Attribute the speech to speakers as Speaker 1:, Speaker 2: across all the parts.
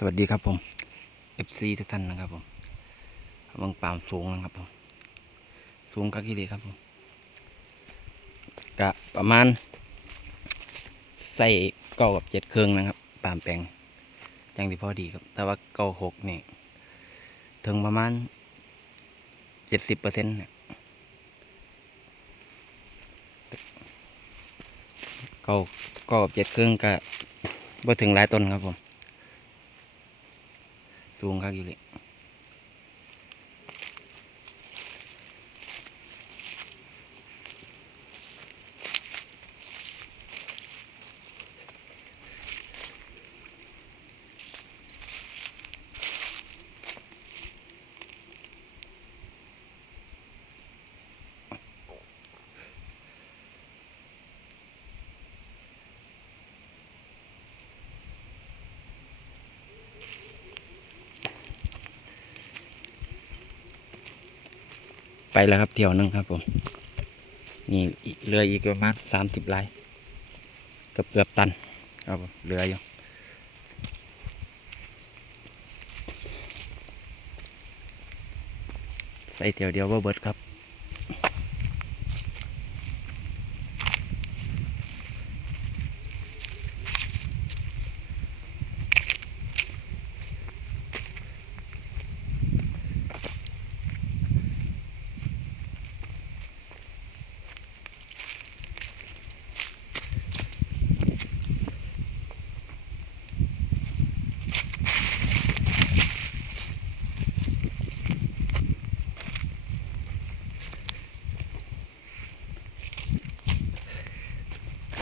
Speaker 1: สวัสดีครับผม FC ทุกท่านนะครับผมเบางปามสูงนะครับผม สูงกักกิเลครับผมกะประมาณ ใส่เก้ากับเจ็ดเครื่องนะครับ ปามแปลงจังที่พอดีครับ แต่ว่าเก้าหกนี่ ถึงประมาณเจ็ดสิบเปอร์เซ็นต์เนี่ยเก้าเก้ากับเจ็ดเครื่องก็บ่ถึงหลายต้นครับผม สูงครับอยู่เลย ไปแล้วครับเที่ยวหนึงครับผมนี่เรืออีกประมาณสามสิบไร่เกือบเกือบตันครับเรืออยู่ใส่เที่ยวเดียวว่าเบิดครับ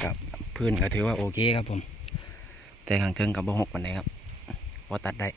Speaker 1: ครับ พื้นก็ถือว่าโอเคครับผม แต่ข้างเทิงกับบ่หกวันไดครับพอตัดได้